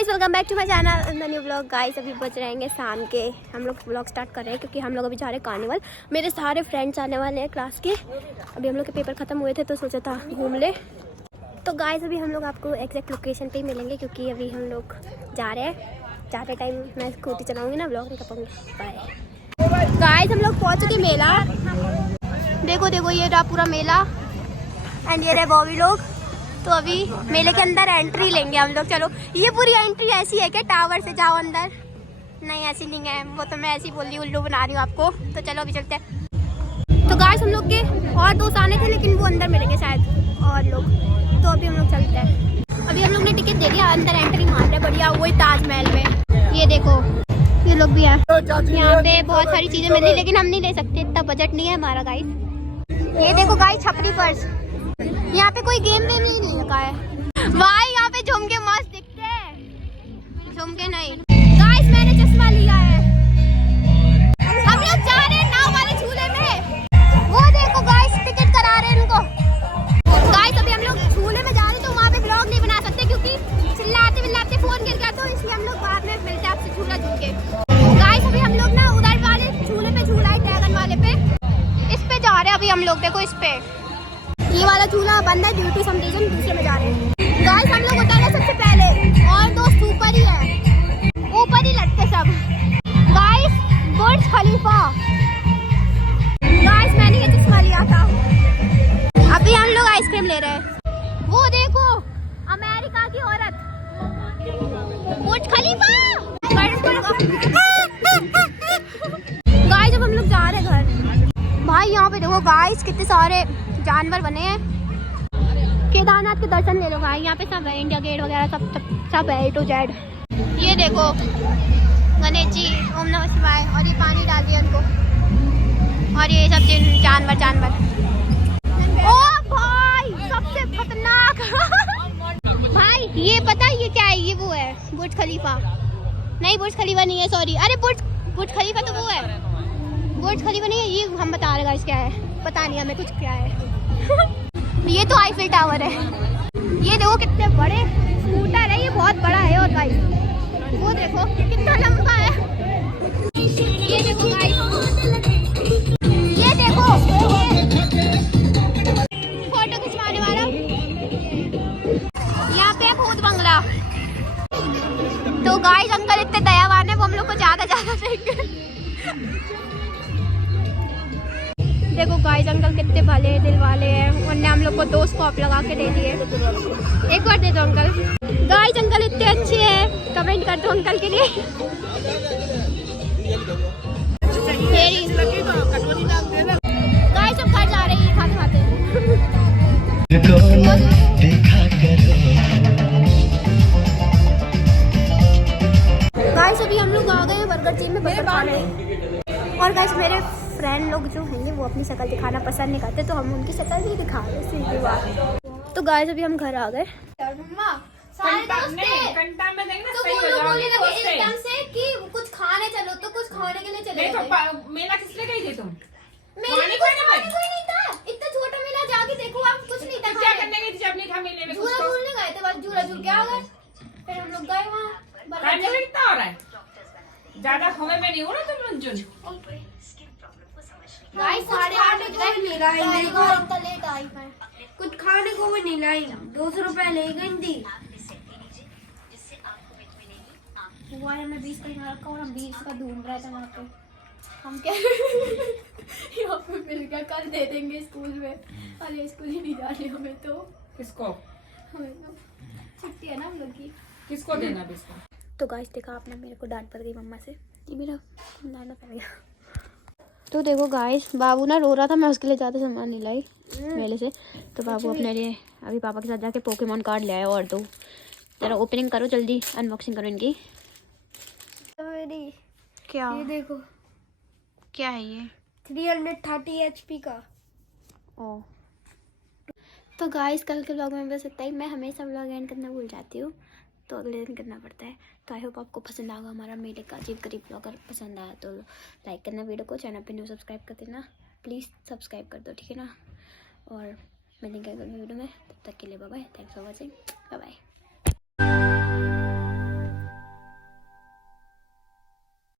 Guys welcome back to my channel the new blog. Guys अभी बज रहेंगे शाम के, हम लोग ब्लॉग स्टार्ट कर रहे हैं क्योंकि हम लोग अभी जा रहे हैं कार्निवल। मेरे सारे फ्रेंड्स आने वाले हैं क्लास के। अभी हम लोग के पेपर खत्म हुए थे तो सोचा था घूम ले। तो गाइस अभी हम लोग आपको एग्जैक्ट लोकेशन पे ही मिलेंगे क्योंकि अभी हम लोग जा रहे हैं। जाते टाइम मैं स्कूटी चलाऊँगी ना, ब्लॉग नहीं कर पाऊँगी। बाय गाइस, हम लोग पहुँच चुके मेला। देखो देखो ये रहा पूरा मेला एंड ये रहे बॉबी लोग। तो अभी मेले के अंदर एंट्री लेंगे हम लोग। चलो, ये पूरी एंट्री ऐसी है क्या टावर से जाओ अंदर? नहीं ऐसी नहीं है, वो तो मैं ऐसी बोल रही हूँ, उल्लू बना रही हूँ आपको। तो चलो अभी चलते हैं। तो गाइस हम लोग के और दोस्त आने थे लेकिन वो अंदर मिलेंगे शायद और लोग। तो अभी हम लोग चलते हैं। अभी हम लोग ने टिकट दे दिया, अंदर एंट्री मार रहे बढ़िया वही ताजमहल में। ये देखो ये लोग भी हैं। यहाँ पे बहुत सारी चीजें मिल रही लेकिन हम नहीं ले सकते, इतना बजट नहीं है हमारा गाइस। ये देखो गाइस छपरी पर्स। यहाँ पे कोई गेम वेम नहीं लगा है भाई। यहाँ पे झुमके मस्त दिखते हैं। झुमके नहीं गाइस, मैंने चश्मा लिया है। हम लोग जा रहे हैं नाव वाले झूले में। वो देखो गाइस टिकट करा रहे हैं इनको। गाइस अभी हम लोग झूले में जा रहे हैं तो वहाँ पे ब्लॉग नहीं बना सकते क्योंकि चिल्लाते विल्लाते फोन गिर गया, तो इसलिए हम लोग बाद में मिलते हैं आपसे झूला झूल के। गाइस अभी हम लोग ना उधर वाले झूले पे झूला है, ड्रैगन वाले पे। इस पे जा रहे हैं अभी हम लोग। देखो इस पे ये वाला झूला बंद है ड्यूटी समझीजन, दूसरे में जा रहे हैं। गाइस हम लोग उतर गए सबसे पहले और दोस्त ऊपर ही है, ऊपर ही लटके सब। गाइस बुर्ज खलीफा। गाइस मैंने ये चश्मा लिया था। अभी हम लोग आइसक्रीम ले रहे हैं। वो देखो अमेरिका की औरत, बुर्ज खलीफा। गाइस अब हम लोग जा रहे हैं घर। भाई यहाँ पे देखो गाइस कितने सारे जानवर बने हैं। केदारनाथ के दर्शन ले लो भाई, यहाँ पे सब है, इंडिया गेट वगैरह सब है A to Z। ये देखो गणेश जी, ओम नमः शिवाय। और ये पानी डाल दिया उनको। और ये सब जानवर। ओ भाई सबसे खतरनाक भाई ये पता है ये क्या है? ये वो है बुर्ज खलीफा। नहीं बुर्ज खलीफा नहीं है, सॉरी। अरे बुर्ज खलीफा तो वो है, बुर्ज खलीफा नहीं है। ये हम बता रहे गाइस क्या है, पता नहीं हमें कुछ क्या है ये तो आईफिल टावर है। ये देखो कितने बड़े स्कूटर है, ये बहुत बड़ा है। और गाइस वो देखो कितना लंबा है। ये देखो गाइस, ये देखो फोटो खिंचवाने वाला। यहाँ पे है भूत बंगला। तो गाइस अंकल इतने दयावान है, वो हम लोग को ज्यादा देंगे। देखो गाइस अंकल कितने भले दिल वाले हैं, उन्होंने हम लोग को 2 स्कॉप लगा के दे दिए। एक बार दे दो अंकल। गाइस अंकल इतने अच्छे हैं, कमेंट कर दो अंकल के लिए। गाइस हम घर जा रहे हैं खाते खाते। गाइस अभी हम लोग आ गए हैं बर्गर चेन में बर्गर खाने। और गाइस मेरे फ्रेंड लोग जो हैं वो अपनी शक्ल दिखाना पसंद नहीं करते, तो हम उनकी शक्ल नहीं दिखा रहे सीधी बात। तो गाइस अभी हम घर आ गए। एकदम से कि कुछ खाने चलो, तो कुछ खाने के लिए चले गए। मेला किस लिए गई थी तुम? मेला कोई नहीं था, इतना छोटा मेला, जाके देखो आप कुछ नहीं था। क्या करने गई थी जब नहीं था मेले में? झूला झूलने गए थे, बस झूला झूल के आ गए। फिर हम लोग गए वहाँ। टाइम कितना हो रहा है? ज्यादा हमें में नहीं हो रहा तुम रंजन। गाइस 8:30 बज रहे मेरा अंकल लेट आई है। कुछ खाने को भी नहीं लाई, 200 रुपए ले गई थी। हुआ है मैं 20 का यहाँ रखा और हम 20 का ढूंढ रहे थे वहाँ पे। हम क्या यहाँ पे मिल गया, कल दे देंगे स्कूल में। अरे स्कूल ही नहीं जा रहे हमें तो। किसको? हमें तो छुट्टी है ना हम लोग की। किसको देना इसको? तो गाइस देखा आपने, मेरे को डांट पड़ गई मम्मा से। ये मेरा लाना पड़ेगा। तो देखो गाइस बाबू ना रो रहा था, मैं उसके लिए ज़्यादा सामान नहीं लाई मेले से। तो बाबू अपने लिए अभी पापा के साथ जाके पोकेमॉन कार्ड ले आया। और दो जरा ओपनिंग करो, जल्दी अनबॉक्सिंग करो इनकी। क्या ये देखो क्या है ये? 330 HP का। ओ तो गाइस कल के व्लॉग में बस इतना ही। मैं हमेशा व्लॉग एंड करना भूल जाती हूँ, तो अगले दिन करना पड़ता है। तो आई होप आपको पसंद आएगा हमारा मेले का अजीब गरीब व्लॉग। अगर पसंद आया तो लाइक करना वीडियो को, चैनल पे न्यू सब्सक्राइब कर देना प्लीज़, सब्सक्राइब कर दो ठीक है ना। और मिलेंगे अगले वीडियो में, तब तक के लिए bye bye. Thanks for watching, bye bye.